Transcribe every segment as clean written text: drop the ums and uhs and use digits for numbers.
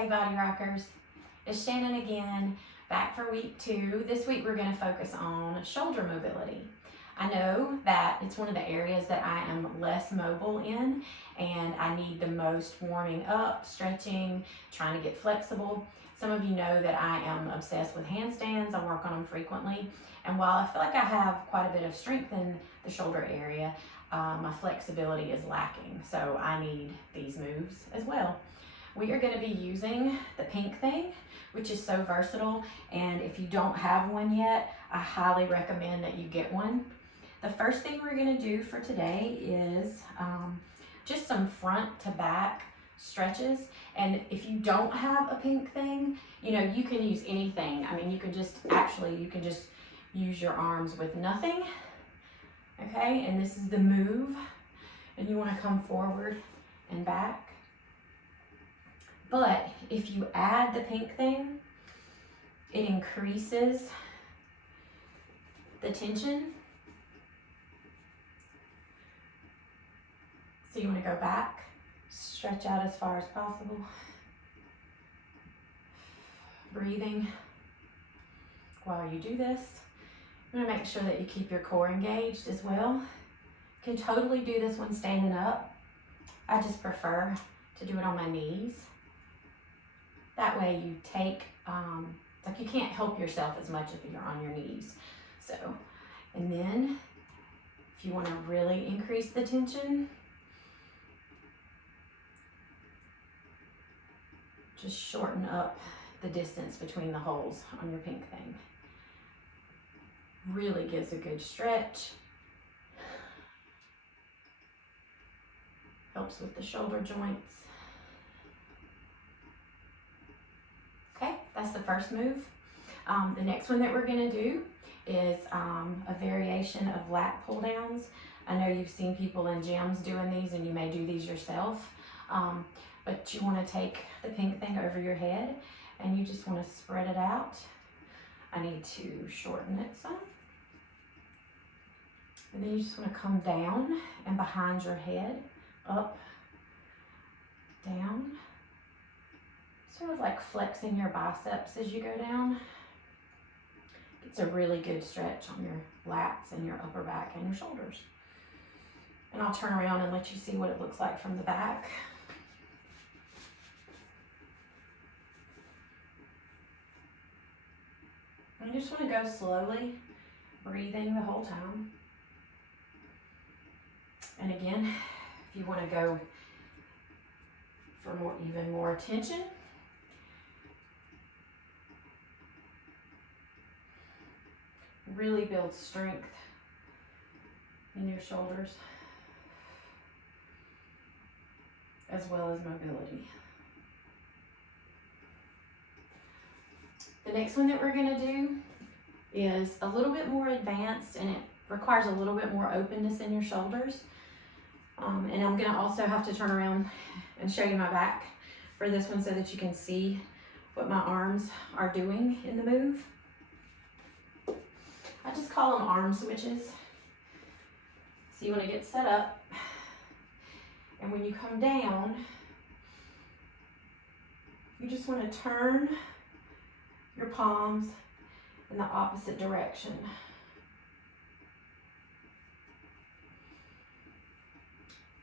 Hey Body Rockers, it's Shannon again, back for week 2. This week we're going to focus on shoulder mobility. I know that it's one of the areas that I am less mobile in, and I need the most warming up, stretching, trying to get flexible. Some of you know that I am obsessed with handstands. I work on them frequently, and while I feel like I have quite a bit of strength in the shoulder area, my flexibility is lacking, so I need these moves as well. We are going to be using the Pink Thing, which is so versatile, and if you don't have one yet, I highly recommend that you get one. The first thing we're going to do for today is just some front to back stretches, and if you don't have a Pink Thing, you know, you can use anything. I mean, you can just use your arms with nothing, okay? And this is the move, and you want to come forward and back. But if you add the Pink Thing, it increases the tension. So you want to go back, stretch out as far as possible. Breathing while you do this. You want to make sure that you keep your core engaged as well. You can totally do this when standing up. I just prefer to do it on my knees. That way you take, like you can't help yourself as much if you're on your knees. So, and then if you want to really increase the tension, just shorten up the distance between the holes on your Pink Thing. Really gives a good stretch. Helps with the shoulder joints. Okay, that's the first move. The next one that we're gonna do is a variation of lat pull downs. I know you've seen people in gyms doing these, and you may do these yourself. But you wanna take the Pink Thing over your head, and you just wanna spread it out. I need to shorten it some. And then you just wanna come down and behind your head, up, down. Sort of like flexing your biceps as you go down. It's a really good stretch on your lats and your upper back and your shoulders. And I'll turn around and let you see what it looks like from the back. And you just want to go slowly, breathing the whole time. And again, if you want to go for even more tension, really build strength in your shoulders as well as mobility. The next one that we're going to do is a little bit more advanced, and it requires a little bit more openness in your shoulders. And I'm going to also have to turn around and show you my back for this one so that you can see what my arms are doing in the move. I just call them arm switches. So you want to get set up, and when you come down, you just want to turn your palms in the opposite direction.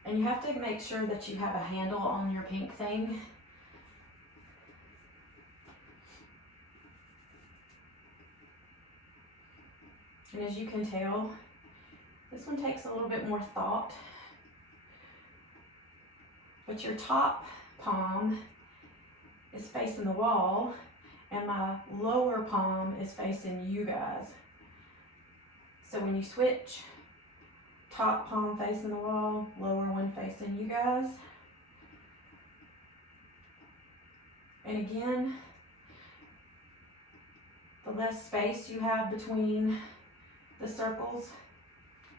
And you have to make sure that you have a handle on your Pink Thing. And as you can tell, this one takes a little bit more thought. But your top palm is facing the wall, and my lower palm is facing you guys. So when you switch, top palm facing the wall, lower one facing you guys. And again, the less space you have between the circles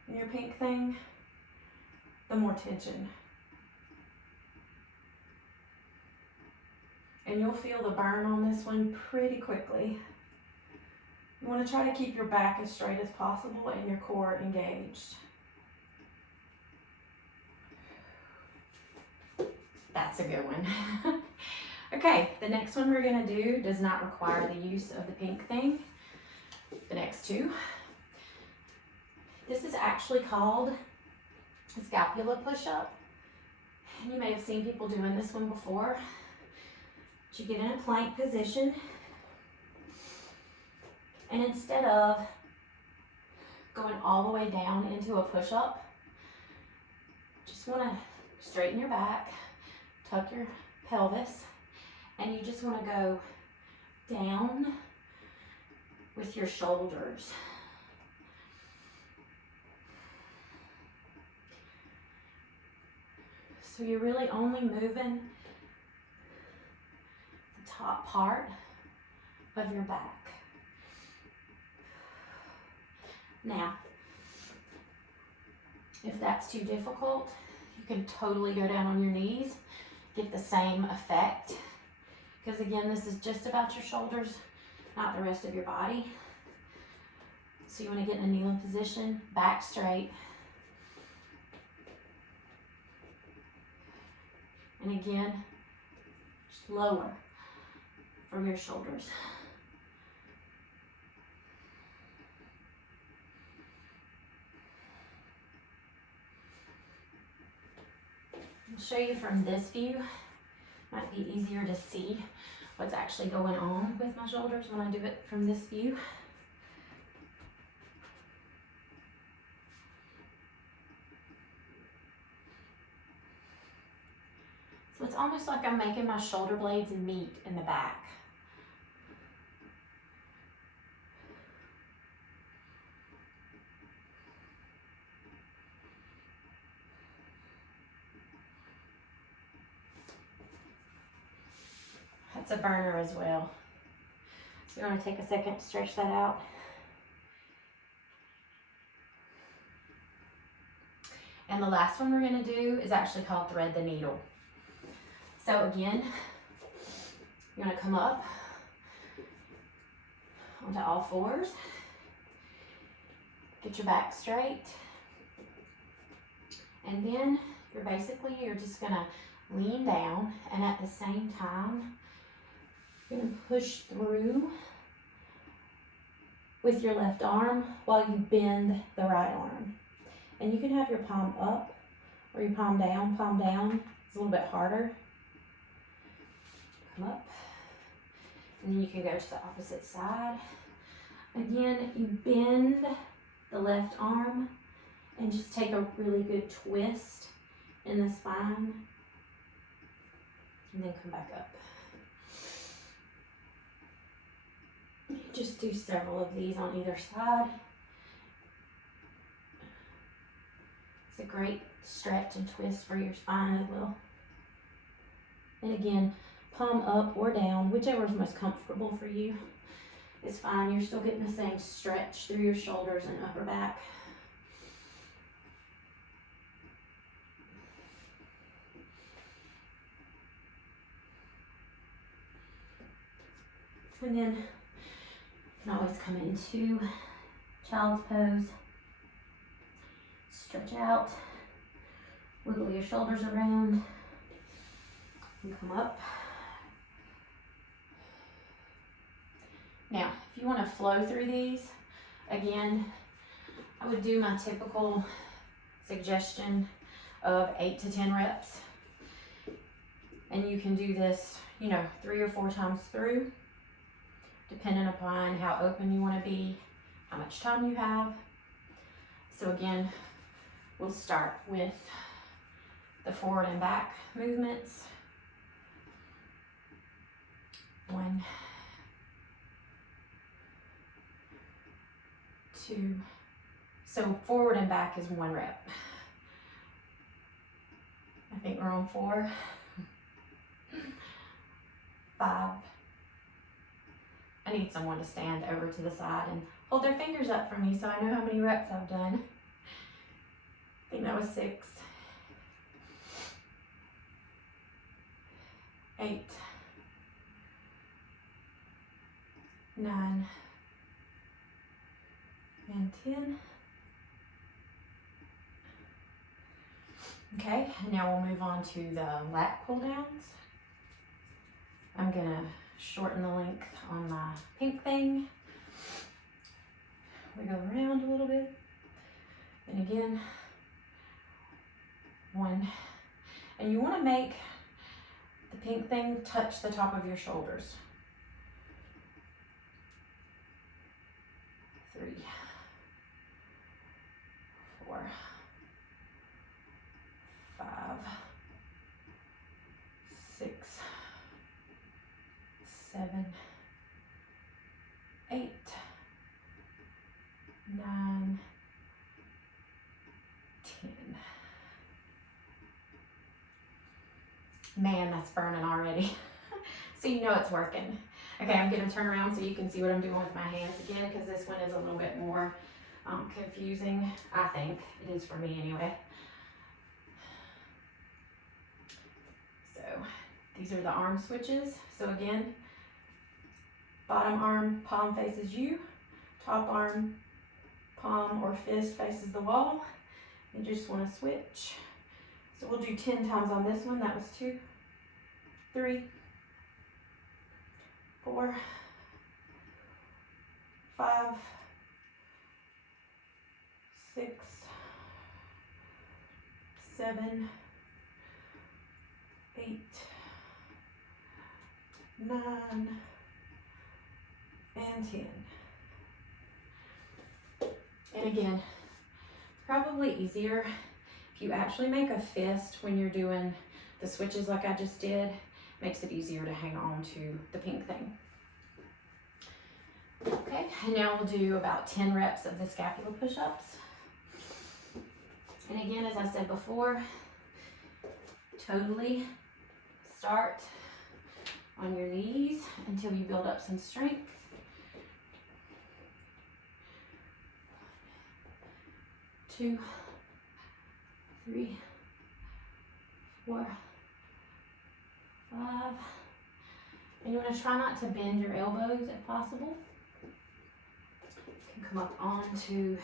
in your Pink Thing, the more tension. And you'll feel the burn on this one pretty quickly. You want to try to keep your back as straight as possible and your core engaged. That's a good one. Okay, the next one we're gonna do does not require the use of the pink thing. The next two. This is actually called a scapula push-up. And you may have seen people doing this one before. But you get in a plank position, and instead of going all the way down into a push-up, just wanna straighten your back, tuck your pelvis, and you just wanna go down with your shoulders. So you're really only moving the top part of your back. Now, if that's too difficult, you can totally go down on your knees, get the same effect. Because again, this is just about your shoulders, not the rest of your body. So you want to get in a kneeling position, back straight. And again, just lower from your shoulders. I'll show you from this view. Might be easier to see what's actually going on with my shoulders when I do it from this view. So it's almost like I'm making my shoulder blades meet in the back. That's a burner as well. So you want to take a second to stretch that out. And the last one we're going to do is actually called thread the needle. So again, you're going to come up onto all fours. Get your back straight. And then you're just going to lean down, and at the same time, you're going to push through with your left arm while you bend the right arm. And you can have your palm up or your palm down. Palm down is a little bit harder. Come up. And then you can go to the opposite side. Again, you bend the left arm and just take a really good twist in the spine. And then come back up. Just do several of these on either side. It's a great stretch and twist for your spine as well. And again, palm up or down, whichever is most comfortable for you is fine. You're still getting the same stretch through your shoulders and upper back. And then you can always come into child's pose. Stretch out, wiggle your shoulders around, and come up. Now, if you want to flow through these, again, I would do my typical suggestion of 8 to 10 reps. And you can do this, 3 or 4 times through, depending upon how open you want to be, how much time you have. So again, we'll start with the forward and back movements. 1, 2. So forward and back is 1 rep. I think we're on 4. 5. I need someone to stand over to the side and hold their fingers up for me so I know how many reps I've done. I think that was 6. 8. 9. And 10. Okay, and now we'll move on to the lat pull downs. I'm gonna shorten the length on my pink thing. Wiggle around a little bit. And again, 1. And you wanna make the pink thing touch the top of your shoulders. 3, 4, 5, 6, 7, 8, 9, 10. Man, that's burning already. So you know it's working. Okay, I'm gonna turn around so you can see what I'm doing with my hands again, because this one is a little bit more confusing. I think it is for me anyway. So these are the arm switches. So again, bottom arm, palm faces you. Top arm, palm or fist faces the wall. You just want to switch. So we'll do 10 times on this one. That was 2, 3, 4, 5, 6, 7, 8, 9, and 10. And again, probably easier if you actually make a fist when you're doing the switches like I just did. Makes it easier to hang on to the pink thing. Okay, and now we'll do about 10 reps of the scapula push-ups. And again, as I said before, totally start on your knees until you build up some strength. 2, 3, 4, 5. And you want to try not to bend your elbows if possible. You can come up onto your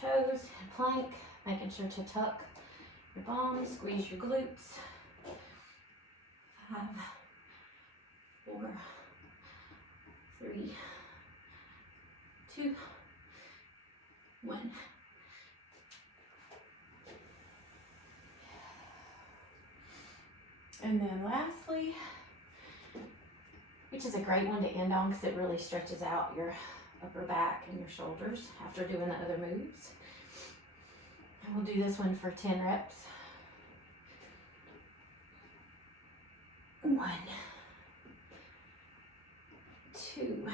toes and plank, making sure to tuck your bones, squeeze your glutes. 5, 4, 3, 2, 1. And then lastly, which is a great one to end on because it really stretches out your upper back and your shoulders after doing the other moves. And we'll do this one for 10 reps. 1, 2,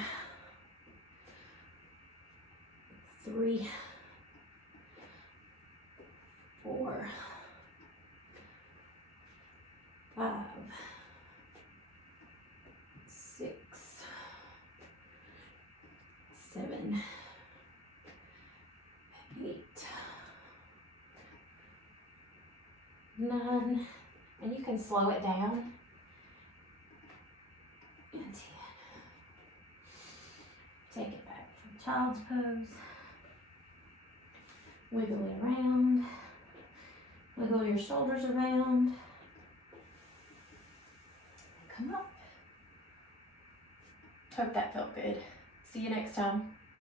3, 4, 5, 6, 7, 8, 9, and you can slow it down, and 10. Take it back from child's pose. Wiggle it around. Wiggle your shoulders around. Come up. Hope that felt good. See you next time.